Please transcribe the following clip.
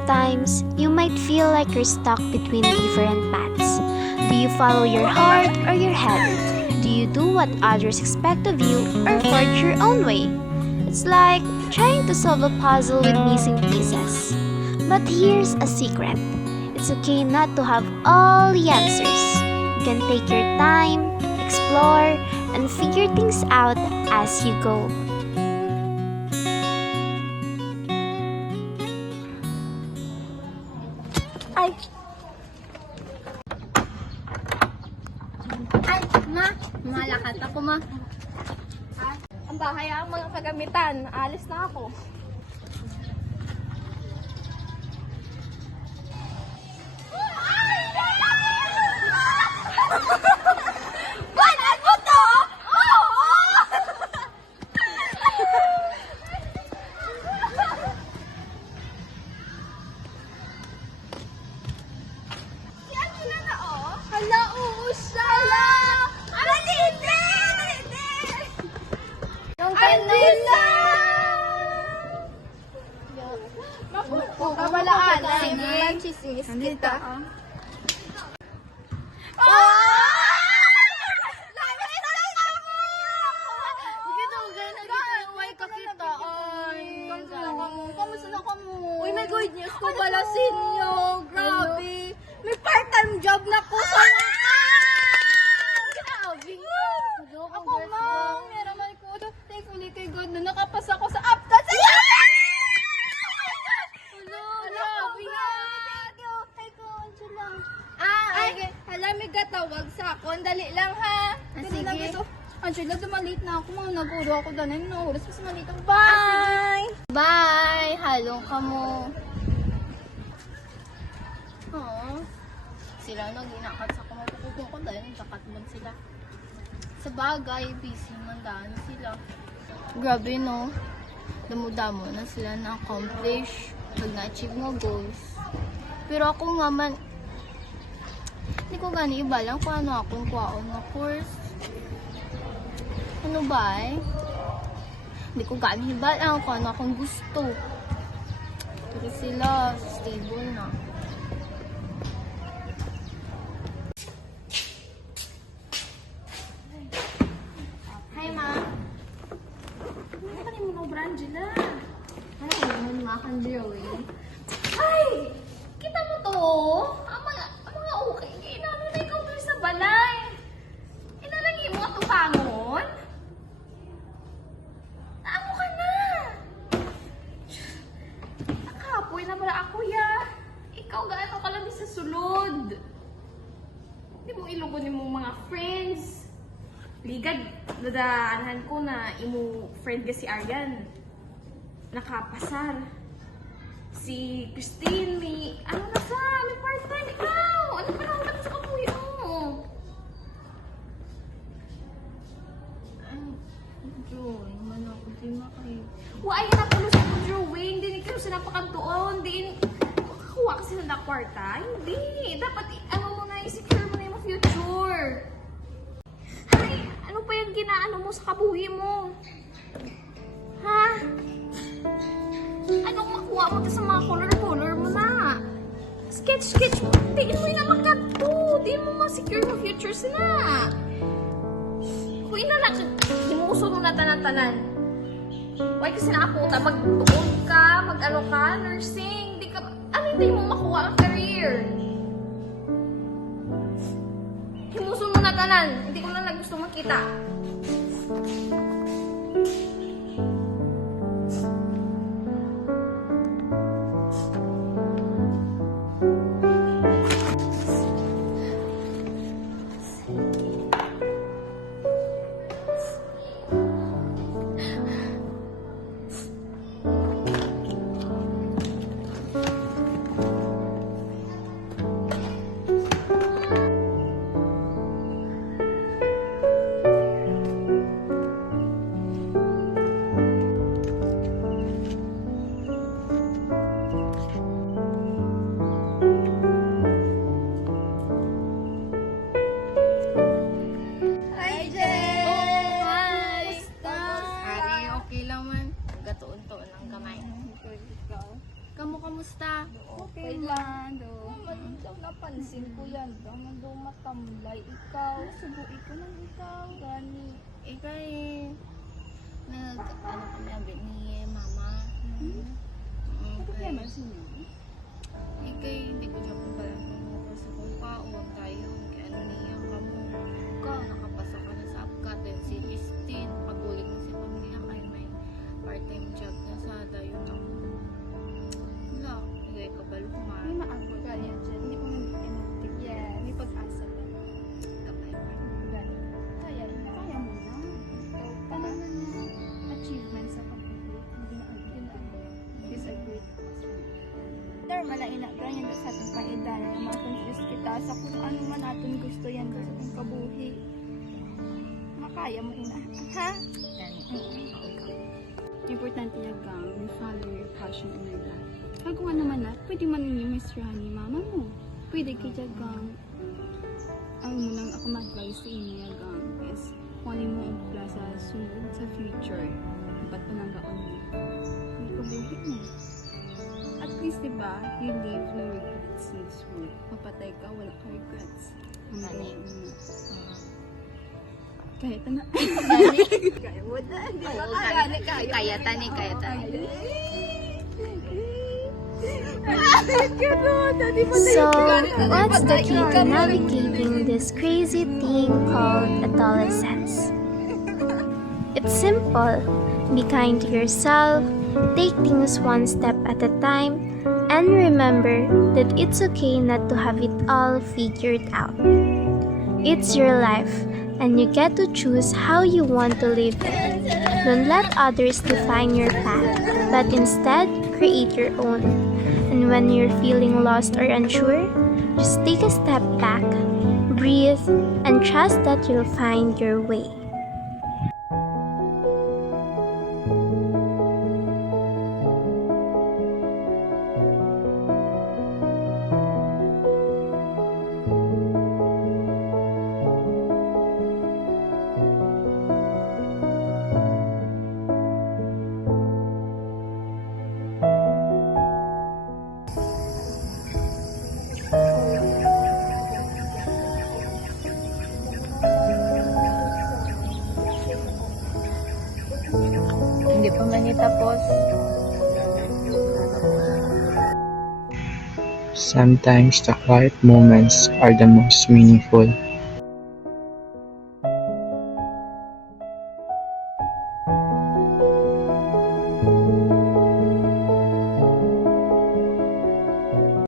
sometimes you might feel like you're stuck between different paths. Do you follow your heart or your head? Do you do what others expect of you or forge your own way? It's like trying to solve a puzzle with missing pieces. But here's a secret. It's okay not to have all the answers. You can take your time, explore, and figure things out as you go. Ay! Ay, ma! Malakad ako, ma. Ang bahay ang mga kagamitan. Alis na ako. Banan mo to! Oo! Yan sila na, oh. Hala, oo siya. Hala! Malindi! Yung kanila! Kabalaan. Sige. Chismis kita. Uy, may good news ko pala sa inyo. Grabe. May part-time job na ko. Grabe. Ako, ma'am. Yan naman ko. Thankfully kay God na nakapasa ko sa APCAT. Grabe nga. Thank you, Angela. Ay, hala, may gatawag sa akon. Dali lang, ha? Dali lang ito. Angela, dumalit na ako. Mga nag-uro ako danin. No, oras mas malit ako. Bye! Bye! Halong ka mo. Oo. Sila nag-inakat sa kumapupukong ko dahil nagkakat man sila. Sa bagay, busy man daan sila. Grabe, no? Damo-damo na sila na-accomplish pag na-achieve nga goals. Pero ako nga man, hindi ko gani ibalang kung ano akong kwaon na course. Ano ba eh? Hindi ko gani ibalang kung ano akong gusto. Pero sila, stable na. Hi, ma. Ano ka mo ng Brangela? Ano ka naman mga kandiyoy? Ay! Kita mo to? Ang mga okay. Inano na ikaw doon sa balay. Inalagay mo ang tupangon? Naano ka na? Nakapoy na pala ako ya. Ikaw gaano ka lang sa sulod. Hindi mo ilugon yung mga friends. Ligad, dadaanan ko na imo friend ka si Aryan. Nakapasar. Si Christine, may part-time. Ikaw! Ano pa naman sa kapuyo mo? Ay, Joy, man ako di makayo. Ay, anak ko sa Joy. Hindi ni kayo sinapakantuon. Hindi, makakuha kasi na kwarta. Hindi. Dapat, mo na, i-secure mo na yung future. Ay, ano pa yung ginaano mo sa kabuhi mo? Ha? Anong makuha mo sa mga color mo na? Sketch mo. Tingin mo yung naman ka to. Di mo ma-secure mo future sila. Kung inanak, di mo uso nung natanan-tanan. Huwag kasi nakapunta, mag-tuon ka, mag-ano ka, nursing. Di ka, hindi mo makuha ang career. Himuso mo na tanan. Hindi ko lang gusto makita. kamusta? Okay lang. Naman daw napansin ko yan. Naman daw matamlay. Ikaw, subuin ko ng ikaw. Gani. Ikaw eh, ano kami abi ni mama. Problema siya. Ikaw hindi ko siya kung pala kung sa kung pauwag tayo. Kaya ano niya ka mo. Ikaw, nakapasa ka na sa APCA. Then si Christine, pagulit na si pamilya kay may part-time job na sa dayo ng wala, hindi ka May baluman. maago ka yan dyan. Hindi pa man inactive. Yeah, may pag-asa lang. Kapay pa. Gani. Kaya mo na. Paano na niya achievement sa pag-ibig? Hindi na is a great question. Normal lang ganyan sa atong pang-edad na ma-confuse kita sa kung ano man natin gusto yan sa atong kabuhi. Makaya mo ina. Ha? Importante yung gang, you follow your passion in your life. Kaya kung ano man na, pwede man ninyo misrahan ni mama mo. Pwede kaya gang, ang munang ako ma-advise sa inyo yung gang is kung ano mo ang sa sunod sa future. Dapat pa nang gaon mo. Hindi ko buhit mo. At least, diba, you live no regrets in this world. Papatay ka, wala ka regrets. Ang gawin mo. Kahit na. Kaya mo na. Hindi ba kaya? Kaya tani. So, what's the key to navigating this crazy thing called adolescence? It's simple. Be kind to yourself, take things one step at a time, and remember that it's okay not to have it all figured out. It's your life, and you get to choose how you want to live it. Don't let others define your path, but instead, create your own. And when you're feeling lost or unsure, just take a step back, breathe, and trust that you'll find your way. Hindi pa man tapos. Sometimes the quiet moments are the most meaningful.